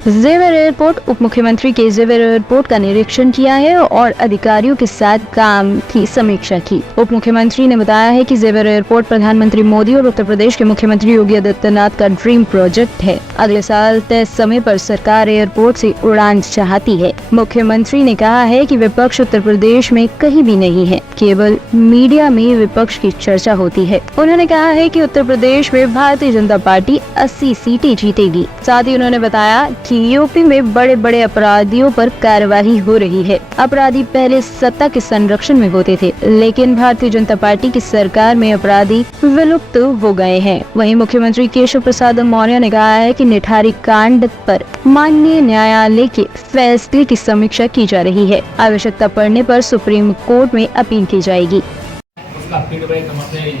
जेवर एयरपोर्ट उप मुख्यमंत्री के जेवर एयरपोर्ट का निरीक्षण किया है और अधिकारियों के साथ काम की समीक्षा की। उप मुख्यमंत्री ने बताया है कि जेवर एयरपोर्ट प्रधानमंत्री मोदी और उत्तर प्रदेश के मुख्यमंत्री योगी आदित्यनाथ का ड्रीम प्रोजेक्ट है। अगले साल तय समय पर सरकार एयरपोर्ट से उड़ान चाहती है। मुख्यमंत्री ने कहा है कि विपक्ष उत्तर प्रदेश में कहीं भी नहीं है, केवल मीडिया में विपक्ष की चर्चा होती है। उन्होंने कहा है कि उत्तर प्रदेश में भारतीय जनता पार्टी 80 सीटें जीतेगी। साथ ही उन्होंने बताया कि यूपी में बड़े बड़े अपराधियों पर कार्रवाई हो रही है। अपराधी पहले सत्ता के संरक्षण में होते थे, लेकिन भारतीय जनता पार्टी की सरकार में अपराधी विलुप्त हो गए हैं। वहीं मुख्यमंत्री केशव प्रसाद मौर्य ने कहा है कि निठारी कांड पर माननीय न्यायालय के फैसले की समीक्षा की जा रही है। आवश्यकता पड़ने पर सुप्रीम कोर्ट में अपील की जाएगी। उसका फीडबैक हम अपने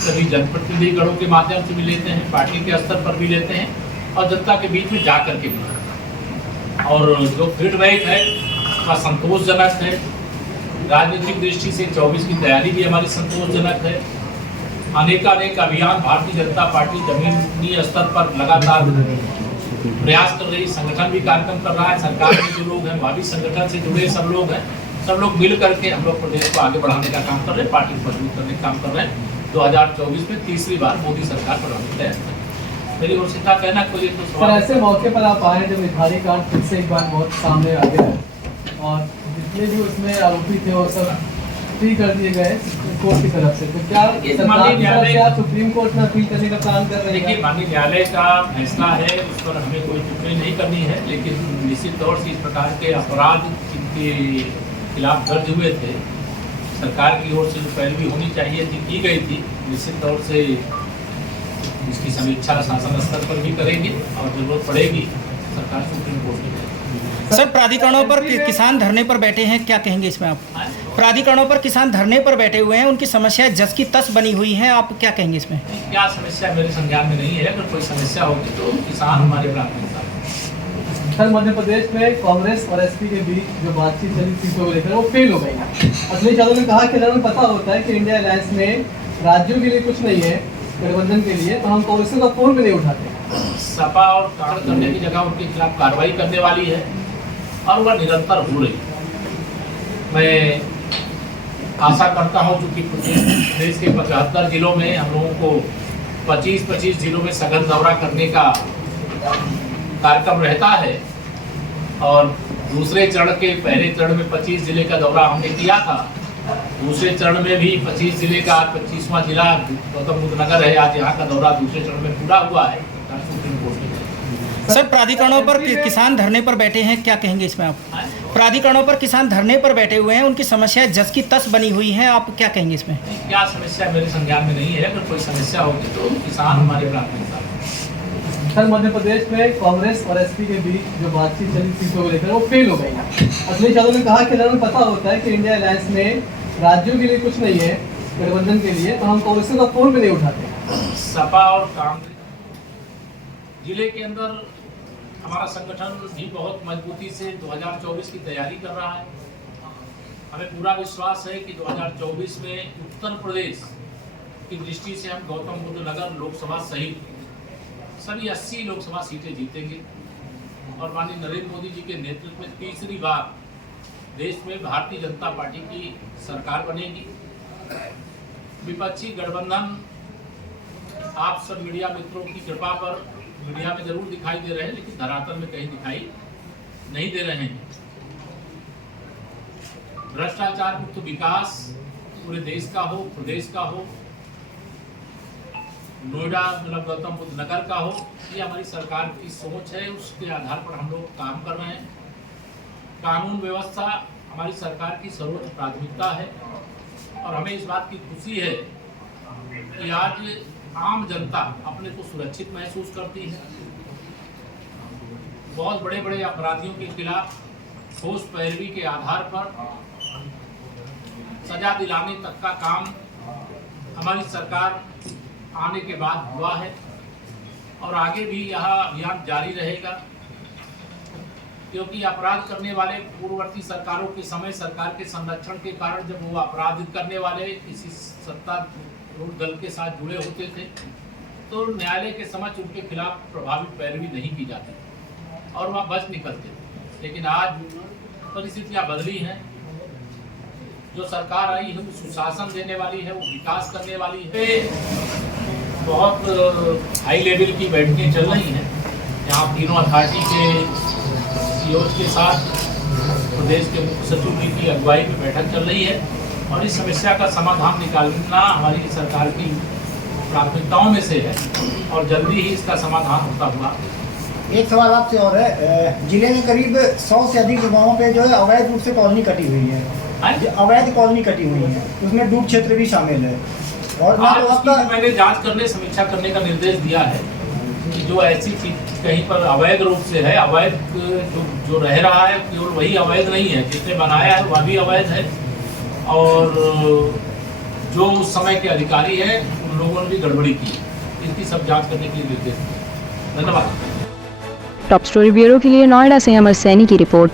सभी जनप्रतिनिधिगणों के माध्यम से भी लेते हैं, पार्टी के स्तर पर भी लेते हैं और जनता के बीच में जा करके भी। और जो फीडबैक है वह संतोषजनक है। राजनीतिक दृष्टि से 24 की तैयारी भी हमारी संतोषजनक है। अनेकानेक अभियान भारतीय जनता पार्टी जमीनी स्तर पर लगातार प्रयास कर रही, संगठन भी कार्यक्रम कर रहा है। सरकार में जो लोग हैं वह भी संगठन से जुड़े सब लोग हैं। सब लोग मिल करके हम लोग प्रदेश को आगे बढ़ाने का काम कर रहे हैं, पार्टी को मजबूत करने का काम कर रहे हैं। 2024 में तीसरी बार मोदी सरकार बनाने है। मेरी ओर से क्या कहना, कोई तो सवाल? ऐसे मौके पर आप आए जब निठारी कांड फिर से एक बार बहुत सामने आ गया और जितने भी उसमें आरोपी थे वो सब फ्री कर दिए गए कोर्ट की तरफ से, तो क्या सरकार सुप्रीम कोर्ट में अपील करने का प्लान कर रही है? देखिए, माननीय न्यायालय का फैसला है, उस पर हमें कोई टिप्पणी नहीं करनी है, लेकिन निश्चित तौर से इस प्रकार के अपराध जिनके खिलाफ दर्ज हुए थे, सरकार की ओर से जो पैरवी होनी चाहिए थी की गई थी। निश्चित तौर से इसकी समीक्षा शासन स्तर पर भी करेगी और जरूरत पड़ेगी सरकार सुप्रीम कोर्ट में जाएगी। सर, प्राधिकरणों पर किसान धरने पर बैठे हैं, क्या कहेंगे इसमें आप? प्राधिकरणों पर किसान धरने पर बैठे हुए हैं, उनकी समस्याएं जस की तस बनी हुई हैं, आप क्या कहेंगे इसमें? क्या समस्या मेरे संज्ञान में नहीं है। अगर कोई समस्या होगी तो किसान हमारे प्राथमिकता। सर, मध्य प्रदेश में कांग्रेस और एसपी के बीच जो बातचीत चली सीटों को लेकर वो फेल हो गई। अखिलेश यादव ने कहा कि हमें पता होता है कि इंडिया अलायंस में राज्यों के लिए कुछ नहीं है, गठबंधन के लिए, तो हम कांग्रेस का फोन भी नहीं उठाते। सपा और कांड करने की जगह उनके खिलाफ कार्रवाई करने वाली है और वह निरंतर हो रही है। मैं आशा करता हूं कि प्रदेश के 75 जिलों में हम लोगों को 25 जिलों में सघन दौरा करने का कार्यक्रम रहता है और दूसरे चरण के पहले चरण में 25 जिले का दौरा हमने किया था। दूसरे चरण में भी 25 जिले का 25वां जिला गौतम बुद्ध नगर है। आज यहाँ का दौरा दूसरे चरण में पूरा हुआ है। सुप्रीम कोर्ट में सर, प्राधिकरणों पर किसान धरने पर बैठे हैं, क्या कहेंगे इसमें आप? प्राधिकरणों पर किसान धरने पर बैठे हुए हैं, उनकी समस्याएं जस की तस बनी हुई हैं, आप क्या कहेंगे इसमें? क्या समस्या मेरे संज्ञान में नहीं है। अगर कोई समस्या होगी तो किसान हमारे प्राथमिकता। सर, मध्य प्रदेश में कांग्रेस और एसपी के बीच जो बातचीत चली सीटों को लेकर वो फेल हो गई। अखिलेश यादव ने कहा कि हमें पता होता है कि इंडिया अलायंस में राज्यों के लिए कुछ नहीं है, गठबंधन के लिए, तो हम कांग्रेस का फोन भी नहीं उठाते। सपा और कांग्रेस जिले के अंदर हमारा संगठन भी बहुत मजबूती से 2024 की तैयारी कर रहा है। हमें पूरा विश्वास है कि 2024 में उत्तर प्रदेश की दृष्टि से हम गौतम बुद्ध नगर लोकसभा सहित सभी 80 लोकसभा सीटें जीतेंगे और माननीय नरेंद्र मोदी जी के नेतृत्व में तीसरी बार देश में भारतीय जनता पार्टी की सरकार बनेगी। विपक्षी गठबंधन आप सब मीडिया मित्रों की कृपा पर मीडिया में जरूर दिखाई दे रहे हैं, लेकिन धरातल में कहीं दिखाई नहीं दे रहे हैं। भ्रष्टाचार मुक्त विकास पूरे देश का हो, प्रदेश का हो, नोएडा मतलब गौतम बुद्ध नगर का हो, ये हमारी सरकार की सोच है। उसके आधार पर हम लोग काम कर रहे हैं। कानून व्यवस्था हमारी सरकार की सर्वोच्च प्राथमिकता है और हमें इस बात की खुशी है कि आज आम जनता अपने को सुरक्षित महसूस करती है। बहुत बड़े बड़े अपराधियों के खिलाफ ठोस पैरवी के आधार पर सजा दिलाने तक का काम हमारी सरकार आने के बाद हुआ है और आगे भी यह अभियान जारी रहेगा, क्योंकि अपराध करने वाले पूर्ववर्ती सरकारों के समय सरकार के संरक्षण के कारण जब वो अपराध करने वाले किसी सत्तारूढ़ दल के साथ जुड़े होते थे तो न्यायालय के समक्ष उनके खिलाफ प्रभावी पैरवी नहीं की जाती। और वहाँ बच निकलते थे। लेकिन आज परिस्थितियाँ बदली हैं। जो सरकार आई है वो सुशासन देने वाली है, वो विकास करने वाली है। बहुत हाई लेवल की बैठकें चल रही हैं, जहाँ तीनों अथॉरिटी के सीईओज के साथ प्रदेश के मुख्य सचिव की अगुवाई में बैठक चल रही है और इस समस्या का समाधान निकालना हमारी सरकार की प्राथमिकताओं में से है और जल्दी ही इसका समाधान होता हुआ। एक सवाल आपसे और है, जिले में करीब 100 से अधिक जगहों पे जो है अवैध रूप से कॉलोनी कटी हुई है, अवैध कॉलोनी कटी हुई है, उसमें डूब क्षेत्र भी शामिल है। और मैंने जांच करने, समीक्षा करने का निर्देश दिया है कि जो ऐसी चीज कहीं पर अवैध रूप से है, अवैध जो रह रहा है केवल वही अवैध नहीं है, जिसने बनाया है वह भी अवैध है और जो उस समय के अधिकारी हैं उन लोगों ने भी गड़बड़ी की, इसकी सब जांच करने के लिए निर्देश दिया। धन्यवाद। टॉप स्टोरी ब्यूरो के लिए नोएडा से अमर सैनी की रिपोर्ट।